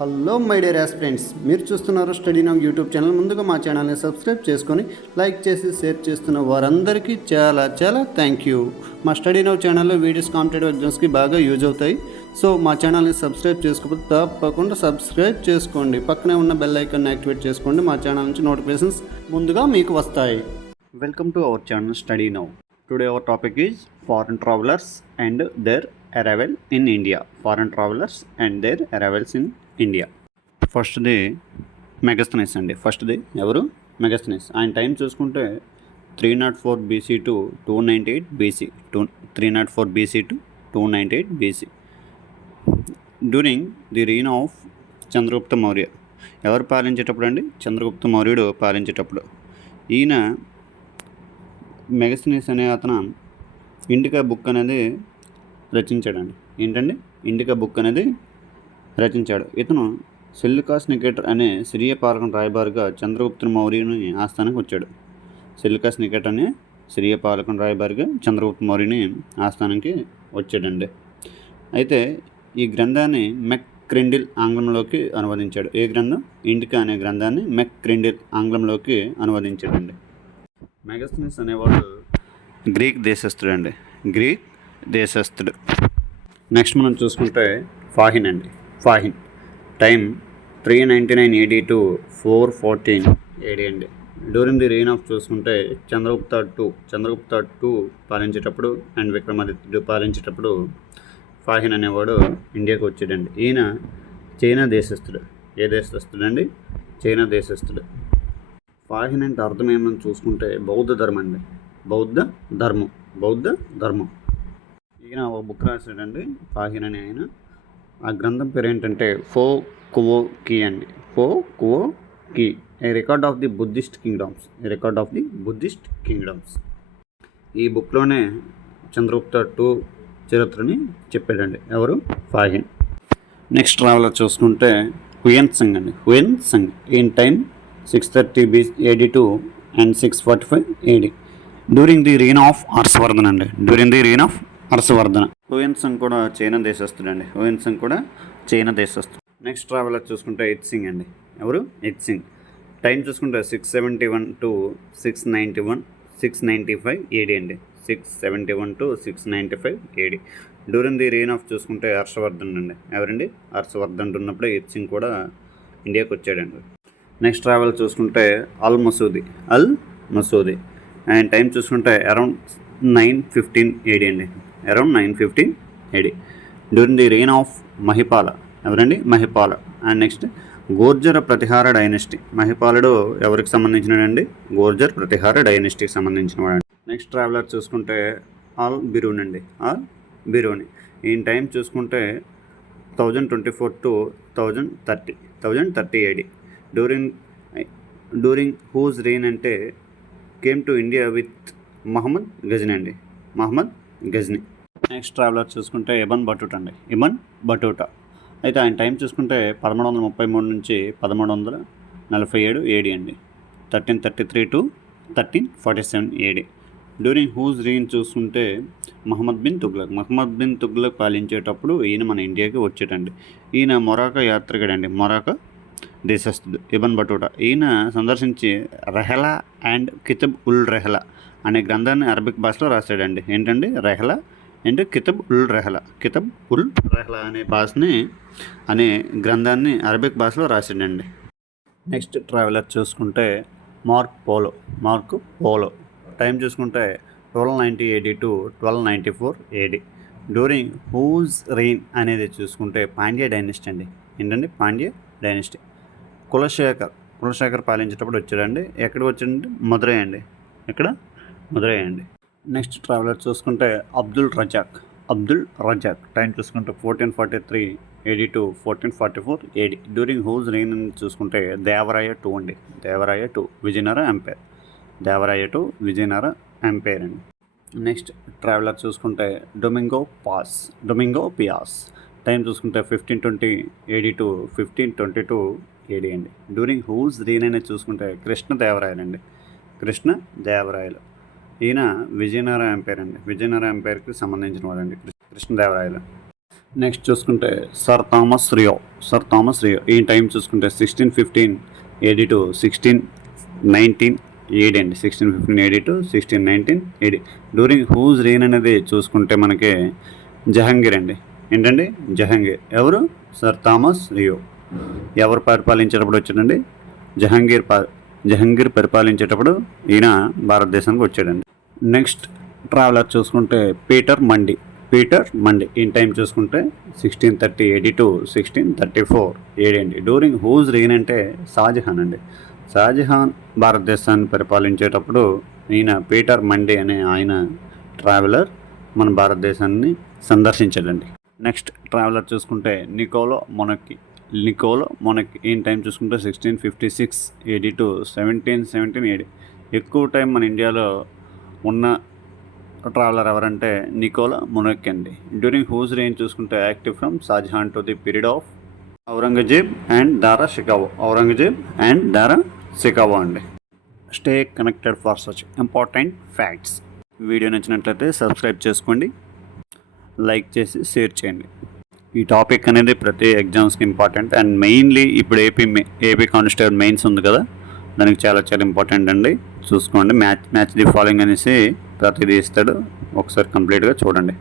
Hello my dear aspirants, మీరు చూస్తున్నారు study now YouTube channel. ముందుగా మా ఛానల్ని సబ్స్క్రైబ్ చేసుకొని లైక్ చేసి షేర్ చేస్తున్న వారందరికీ చాలా చాలా థ్యాంక్ యూ. మా స్టడీ నౌ ఛానల్లో వీడియోస్ కాంపిటేటివ్ ఎగ్జామ్స్కి బాగా యూజ్ అవుతాయి. సో మా ఛానల్ని సబ్స్క్రైబ్ చేసుకోకపోతే తప్పకుండా సబ్స్క్రైబ్ చేసుకోండి. పక్కనే ఉన్న బెల్ ఐకాన్ని యాక్టివేట్ చేసుకోండి. మా ఛానల్ నుంచి నోటిఫికేషన్స్ ముందుగా మీకు వస్తాయి. Welcome to our channel study now. Today our topic is foreign travelers and their arrival in India. Foreign travelers and their arrivals in India. ఫస్ట్ది మెగస్తనీస్ అండి. ఫస్ట్ది ఎవరు? మెగస్తనీస్. ఆయన టైం చూసుకుంటే 304 BC to 298 BC. 304 BC to 298 BC. During the reign of Chandragupta Maurya. ఎవరు పాలించేటప్పుడు అండి? చంద్రగుప్త మౌర్యుడు పాలించేటప్పుడు. ఈయన మెగస్తనీస్ అనే అతను ఇండికా బుక్ అనేది రచించాడండి. ఏంటండి? ఇండికా బుక్ అనేది రచించాడు. ఇతను సెల్యూకస్ నికేటర్ అనే సిరియా పాలకం రాయబారిగా చంద్రగుప్త మౌర్యుని ఆస్థానానికి వచ్చాడు. సెల్యూకస్ నికేటర్ అనే సిరియా పాలకం రాయబారిగా చంద్రగుప్త మౌర్యుని ఆస్థానానికి వచ్చాడండి. అయితే ఈ గ్రంథాన్ని మెక్క్రిండిల్ ఆంగ్లంలోకి అనువదించాడు. ఏ గ్రంథం? ఇండికా అనే గ్రంథాన్ని మెక్క్రిండిల్ ఆంగ్లంలోకి అనువదించాడండి. మెగస్తనీస్ అనేవాడు గ్రీక్ దేశస్థుడు అండి. గ్రీక్ దేశస్థుడు. నెక్స్ట్ మనం చూసుకుంటే ఫాహిన్ అండి. ఫాహిన్ టైం 399 AD టు 414 AD అండి. డ్యూరింగ్ ది రెయిన్ ఆఫ్ చూసుకుంటే చంద్రగుప్త టూ పాలించేటప్పుడు అండ్ విక్రమాదిత్యుడు పాలించేటప్పుడు ఫాహిన్ అనేవాడు ఇండియాకి వచ్చాడండి. ఈయన చైనా దేశస్థుడు. ఏ దేశస్థుడు అండి? చైనా దేశస్థుడు. ఫాహిన్ అంటే అర్థం ఏమని చూసుకుంటే బౌద్ధ ధర్మం అండి. బౌద్ధ ధర్మం. ఈయన ఒక బుక్ రాశాడండి ఫాహిన్ అని. ఆయన ఆ గ్రంథం పేరు ఏంటంటే ఫో కువో కీ అండి. Fo Kuo Ki, a record of the Buddhist kingdoms. ఈ బుక్లోనే చంద్రగుప్త టూ చరిత్రని చెప్పాడండి. ఎవరు? ఫాహిన్. నెక్స్ట్ ట్రావెలర్ చూసుకుంటే హుయన్ సంగ్ అండి. Hiuen Tsang in time 630 AD to and 645 AD. During the reign of Harshavardhan అండి. హుయన్ సంగ్ కూడా చైనా దేశస్థుడు అండి. నెక్స్ట్ ట్రావెలర్ చూసుకుంటే ఎత్సింగ్ అండి. ఎవరు? ఎత్సింగ్. టైం చూసుకుంటే 671 టు 695 AD అండి. 671 to 695 AD. During the reign of చూసుకుంటే హర్షవర్ధన్ అండి. ఎవరండి? హర్షవర్ధన్ ఉన్నప్పుడు ఎత్సింగ్ కూడా ఇండియాకి వచ్చాడండి. నెక్స్ట్ ట్రావెల్ చూసుకుంటే అల్ మసూది. అండ్ టైం చూసుకుంటే అరౌండ్ 915 AD అండి. Around 915 AD. During the reign of Mahipala. ఎవరండి? Mahipala. And next Gurjara Pratihara dynasty. మహిపాలుడు ఎవరికి సంబంధించినడండి? గోర్జర్ ప్రతిహార డైనెస్టీకి సంబంధించిన వాడు. నెక్స్ట్ ట్రావెలర్ చూసుకుంటే ఆల్ బిరూన్ అండి. ఈయన టైం చూసుకుంటే 1024 to 1030 AD. During whose reign అంటే came to India with Mahmud Ghazni. Next traveller చూసుకుంటే ఇబన్ బటూటా. అయితే ఆయన టైం చూసుకుంటే 1133 నుంచి 1347 AD అండి. 1333 to 1347 AD. During whose reign చూసుకుంటే మహమ్మద్ బిన్ తుగ్లక్ పాలించేటప్పుడు ఈయన మన ఇండియాకి వచ్చాడండి. ఈయన మొరాకో యాత్రికుడండి. మొరాకో దేశస్థుడు ఇబన్ బటూటా. ఈయన సందర్శించి రెహలా అండ్ కితబ్ ఉల్ రెహలా అనే గ్రంథాన్ని అరబిక్ భాషలో రాశాడండి. ఏంటండి? రెహలా అండ్ కితబ్ ఉల్ రెహలా అనే గ్రంథాన్ని అరబిక్ భాషలో రాశాడండి. నెక్స్ట్ ట్రావెలర్ చూసుకుంటే మార్క్ పోలో. టైం చూసుకుంటే 1290 AD to 1294 AD. During whose reign అనేది చూసుకుంటే పాండ్య డైనెస్టీ అండి. ఏంటండి? పాండ్య డైనెస్టీ. కులశేఖర్ పాలించేటప్పుడు వచ్చాడండి. ఎక్కడికి వచ్చాడంటే మదురై అండి. నెక్స్ట్ ట్రావెలర్ చూసుకుంటే అబ్దుల్ రజాక్. టైం చూసుకుంటే 1443 AD to 1444 AD. During whose reign అని చూసుకుంటే దేవరాయ టూ విజయనగర ఎంపైర్ అండి. నెక్స్ట్ ట్రావెలర్ చూసుకుంటే డొమింగో పియాస్. టైం చూసుకుంటే 1520 AD టు 1522 AD అండి. డ్యూరింగ్ హూజ్ రెయిన్ అనేది చూసుకుంటే కృష్ణదేవరాయలు. ఈయన విజయనగర ఎంపైర్ అండి. విజయనగర ఎంపైర్కి సంబంధించిన వాడండి కృష్ణదేవరాయలు. నెక్స్ట్ చూసుకుంటే సర్ థామస్ రియో ఈ టైం చూసుకుంటే 1615 AD to 1619 AD అండి. 1615 AD to 1619 AD. During whose reign అనేది చూసుకుంటే మనకి జహంగీర్ అండి. ఏంటండి? జహంగీర్. ఎవరు? Sir Thomas Roe. ఎవరు పరిపాలించేటప్పుడు వచ్చాడండి? జహంగీర్ పరిపాలించేటప్పుడు ఈయన భారతదేశానికి వచ్చాడండి. నెక్స్ట్ ట్రావెలర్ చూసుకుంటే పీటర్ మండి ఈ టైం చూసుకుంటే 1630 AD to 1634 AD అండి. డ్యూరింగ్ హూజ్ రెయిన్ అంటే షాజహాన్ అండి. షాజహాన్ భారతదేశాన్ని పరిపాలించేటప్పుడు ఈయన పీటర్ మండి అనే ఆయన ట్రావెలర్ మన భారతదేశాన్ని సందర్శించాడండి. నెక్స్ట్ ట్రావెలర్ చూసుకుంటే నికోలో మొనక్కి ఈ టైం చూసుకుంటే 1656 AD to 1717 AD. ఎక్కువ టైం మన ఇండియాలో ఉన్న ట్రావెలర్ ఎవరంటే నికోలో మొనక్కి అండి. డ్యూరింగ్ హూజ్ రెయిన్ చూసుకుంటే active from Shahjahan to the period of Aurangzeb and Dara Shikoh అండి. Stay connected for such important facts. Video నచ్చినట్లయితే సబ్స్క్రైబ్ చేసుకోండి, లైక్ చేసి షేర్ చేయండి. ఈ టాపిక్ అనేది ప్రతి ఎగ్జామ్స్కి ఇంపార్టెంట్ అండ్ మెయిన్లీ ఇప్పుడు ఏపీ కానిస్టేబుల్ మెయిన్స్ ఉంది కదా, దానికి చాలా ఇంపార్టెంట్ అండి. చూసుకోండి. మ్యాచ్ ది ఫాలోయింగ్ అనేసి ప్రతిదీ ఇస్తాడు, ఒకసారి కంప్లీట్గా చూడండి.